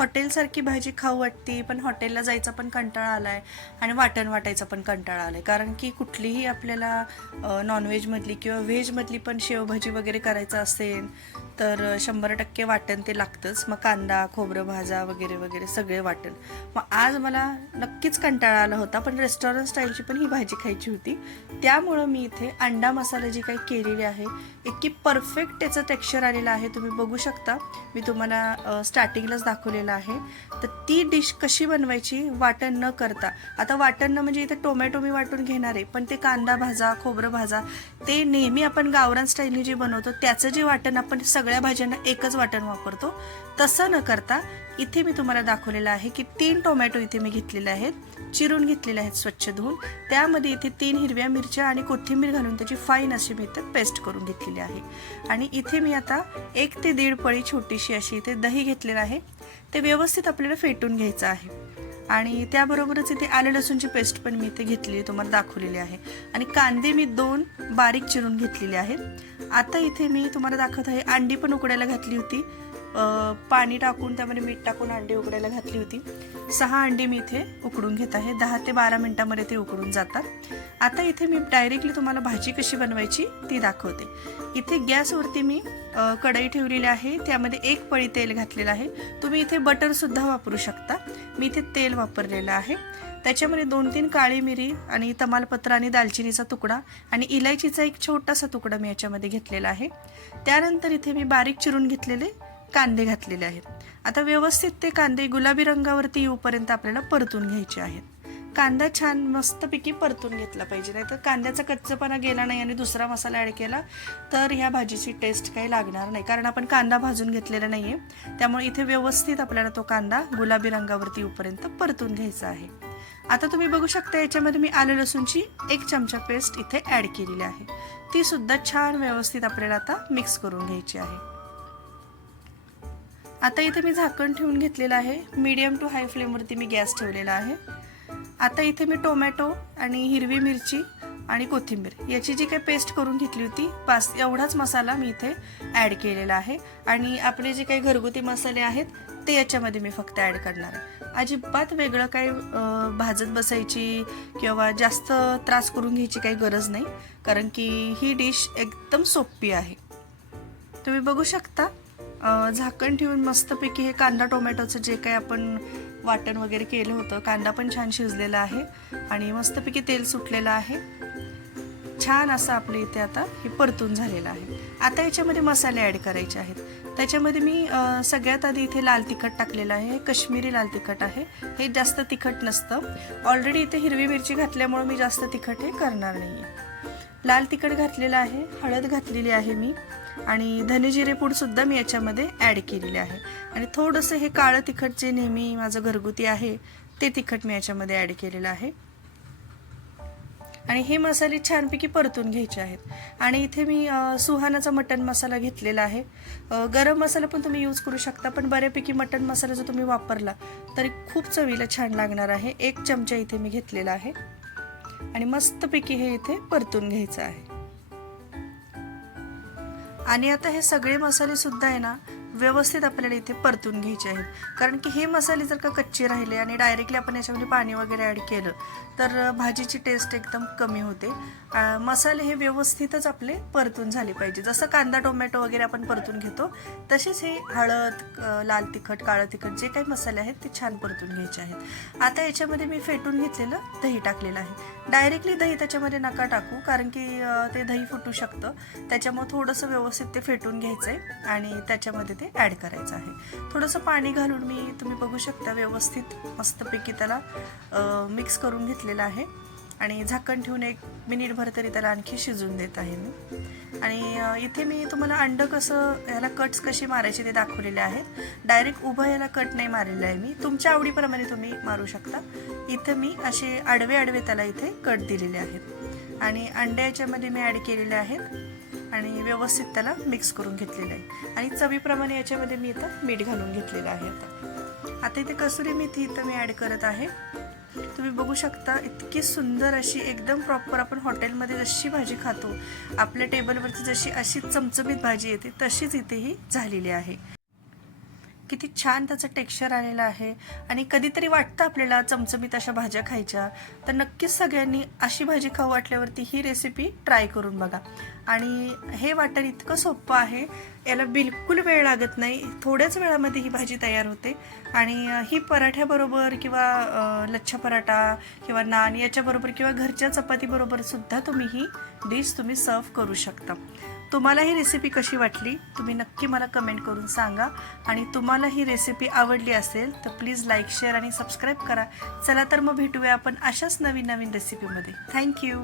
हॉटेलसारखी भाजी खाऊ वाटते पण हॉटेलला जायचा पण कंटाळा आलाय आणि वाटण वाटायचा पण कंटाळा आलाय. कारण की कुठलीही आपल्याला नॉनव्हेजमधली किंवा व्हेजमधली पण शेवभाजी वगैरे करायचं असेल तर शंभर टक्के वाटण ते लागतंच. मग कांदा खोबरं भाजा वगैरे वगैरे सगळे वाटण. मग आज मला नक्कीच कंटाळा आला होता पण रेस्टॉरंट स्टाईलची पण ही भाजी खायची होती. त्यामुळं मी इथे अंडा मसाला जी काही केलेली आहे इतकी परफेक्ट त्याचं टेक्स्चर आलेलं आहे. तुम्ही बघू शकता. मी तुम्हाला स्टार्टिंगलाच दाखवलेलं आहे. तर ती डिश कशी बनवायची वाटण न करता. आता वाटण न म्हणजे इथे टोमॅटो मी वाटून घेणार आहे पण ते कांदा भाजा खोबरं भाजा ते नेहमी आपण गावरान स्टाईलने जे बनवतो त्याचं जे वाटण आपण सगळं सगळ्या भाज्यांना एकच वाटण वापरतो. तसं न करता इथे मी तुम्हाला दाखवलेलं आहे की तीन टोमॅटो इथे मी घेतलेले आहेत. चिरून घेतलेले आहेत स्वच्छ धुवून. त्यामध्ये इथे तीन हिरव्या मिरच्या आणि कोथिंबीर घालून त्याची फाईन अशी मी इथे पेस्ट करून घेतलेली आहे. आणि इथे मी आता एक ते दीड पळी छोटीशी अशी इथे दही घेतलेलं आहे. ते व्यवस्थित आपल्याला फेटून घ्यायचं आहे. आणि त्याबरोबरच इथे आलं लसूणची पेस्ट पण मी इथे घेतलेली तुम्हाला दाखवलेली आहे. आणि कांदे मी दोन बारीक चिरून घेतलेले आहेत. आता इथे मी तुम्हाला दाखवत आहे अंडी पण उकडायला घातली होती. पाणी टाकून त्यामध्ये मीठ टाकून अंडी उकडायला घातली होती. सहा अंडी मी इथे उकडून घेत आहे. दहा ते बारा मिनिटामध्ये ते उकडून जातात. आता इथे मी डायरेक्टली तुम्हाला भाजी कशी बनवायची ती दाखवते. इथे गॅसवरती मी कढई ठेवलेली आहे. त्यामध्ये एक पळी तेल घातलेलं आहे. तुम्ही इथे बटरसुद्धा वापरू शकता. मी इथे तेल वापरलेलं आहे. त्याच्यामध्ये दोन तीन काळी मिरी आणि तमालपत्र आणि दालचिनीचा तुकडा आणि इलायचीचा एक छोटासा तुकडा मी याच्यामध्ये घेतलेला आहे. त्यानंतर इथे मी बारीक चिरून घेतलेले कांदे घातलेले आहेत. आता व्यवस्थित ते कांदे गुलाबी रंगावरती येऊपर्यंत आपल्याला परतून घ्यायचे आहेत. कांदा छान मस्तपैकी परतून घेतला पाहिजे. नाही तर कांद्याचा कच्चपणा गेला नाही आणि दुसरा मसाला ॲड केला तर ह्या भाजीची टेस्ट काही लागणार नाही. कारण आपण कांदा भाजून घेतलेला नाही आहे त्यामुळे इथे व्यवस्थित आपल्याला तो कांदा गुलाबी रंगावरती येऊपर्यंत परतून घ्यायचा आहे. आता तुम्ही बघू शकता याच्यामध्ये मी आलं लसूणची एक चमचा पेस्ट इथे ॲड केलेली आहे. ती सुद्धा छान व्यवस्थित आपल्याला आता मिक्स करून घ्यायची आहे. आता इथे मी झाकण ठेवून घेतलेलं आहे. मीडियम टू हाय फ्लेमवरती मी गॅस ठेवलेला आहे. आता इथे मी टोमॅटो आणि हिरवी मिरची आणि कोथिंबीर याची जी काही पेस्ट करून घेतली होती पास एवढाच मसाला मी इथे ॲड केलेला आहे. आणि आपले जे काही घरगुती मसाले आहेत ते याच्यामध्ये मी फक्त ॲड करणार आहे. अजिबात वेगळं काही भाजत बसायची किंवा जास्त त्रास करून घ्यायची काही गरज नाही कारण की ही डिश एकदम सोपी आहे. तुम्ही बघू शकता झाकण ठेवून मस्तपैकी हे कांदा टोमॅटोचं जे काही आपण वाटण वगैरे केलं होतं. कांदा पण छान शिजलेला आहे आणि मस्तपैकी तेल सुटलेलं आहे. छान असं आपल्या इथे आता हे परतून झालेलं आहे. आता याच्यामध्ये मसाले ॲड करायचे आहेत. त्याच्यामध्ये मी सगळ्यात आधी इथे लाल तिखट टाकलेलं आहे. हे कश्मीरी लाल तिखट आहे. हे जास्त तिखट नसतं. ऑलरेडी इथे हिरवी मिरची घातल्यामुळे मी जास्त तिखट हे करणार नाही आहे लाल तिखट घातलेलं आहे हळद घातलेली आहे मी आणि धनेजिरे पूड सुद्धा मी याच्यामध्ये ॲड केलेले आहे. आणि थोडंसं हे काळं तिखट जे नेहमी माझं घरगुती आहे ते तिखट मी याच्यामध्ये ॲड केलेलं आहे. आणि हे मसाले छानपैकी परतून घ्यायचे आहेत. आणि इथे मी सुहानाचा मटन मसाला घेतलेला आहे. गरम मसाला पण तुम्ही यूज करू शकता पण बऱ्यापैकी मटन मसाला जर तुम्ही वापरला तरी खूप चवीला छान लागणार आहे. एक चमचा इथे मी घेतलेला आहे. आणि मस्तपैकी हे इथे परतून घ्यायचं आहे. आणि आता हे सगळे मसाले सुद्धा आहे ना व्यवस्थित आपल्याला इथे परतून घ्यायचे आहेत. कारण की हे मसाले जर का कच्चे राहिले आणि डायरेक्टली आपण याच्यामध्ये पाणी वगैरे ॲड केलं तर भाजीची टेस्ट एकदम कमी होते. मसाले हे व्यवस्थितच आपले परतून झाले पाहिजे. जसं कांदा टोमॅटो वगैरे आपण परतून घेतो तसेच हे हळद लाल तिखट काळं तिखट जे काही मसाले आहेत ते छान परतून घ्यायचे आहेत. आता याच्यामध्ये मी फेटून घेतलेलं दही टाकलेलं आहे. डायरेक्टली दही त्याच्यामध्ये नका टाकू कारण की ते दही फुटू शकतं. त्याच्यामुळे थोडंसं व्यवस्थित ते फेटून घ्यायचं आहे आणि त्याच्यामध्ये ते ॲड करायचं आहे. थोडंसं पाणी घालून मी तुम्ही बघू शकता व्यवस्थित मस्तपैकी त्याला मिक्स करून घेतलेलं आहे. आणि झाकण ठेवून एक मिनिटभर तरी त्याला आणखी शिजून देत आहे मी. आणि इथे मी तुम्हाला अंडं कसं ह्याला कट्स कशी मारायचे ते दाखवलेले आहेत. डायरेक्ट उभं याला कट नाही मारलेलं आहे मी. तुमच्या आवडीप्रमाणे तुम्ही मारू शकता. इथं मी असे आडवे आडवे त्याला इथे कट दिलेले आहेत. आणि अंडे याच्यामध्ये मी ॲड केलेले आहेत. आणि व्यवस्थित त्याला मिक्स करून घेतलेलं आहे. आणि चवीप्रमाणे याच्यामध्ये मी इथं मीठ घालून घेतलेलं आहे आता. आता इथे कसुरी मेथी इथं मी ॲड करत आहे. तुम्ही बघू शकता इतकी सुंदर अशी एकदम प्रॉपर आपण हॉटेलमध्ये जशी भाजी खातो आपल्या टेबलवरती जशी अशी चमचमीत भाजी येते तशीच इथे ही झालेली आहे. किती छान त्याचं टेक्स्चर आलेलं आहे आणि कधीतरी वाटतं आपल्याला चमचमीत अशा भाज्या खायच्या. तर नक्कीच सगळ्यांनी अशी भाजी खाऊ वाटल्यावरती ही रेसिपी ट्राय करून बघा. आणि हे वाटण इतकं सोपं आहे याला बिलकुल वेळ लागत नाही. थोड्याच वेळामध्ये ही भाजी तयार होते. आणि ही पराठ्याबरोबर किंवा लच्छा पराठा किंवा नान याच्याबरोबर किंवा घरच्या चपातीबरोबर सुद्धा तुम्ही ही डिश तुम्ही सर्व करू शकता. तुम्हाला ही रेसिपी कशी वाटली? तुम्ही नक्की मला कमेंट करून सांगा. आणि तुम्हाला ही रेसिपी आवडली असेल तर प्लीज लाईक शेअर आणि सबस्क्राईब करा. चला तर मग भेटूया आपण अशाच नवीन नवीन रेसिपीमध्ये थँक्यू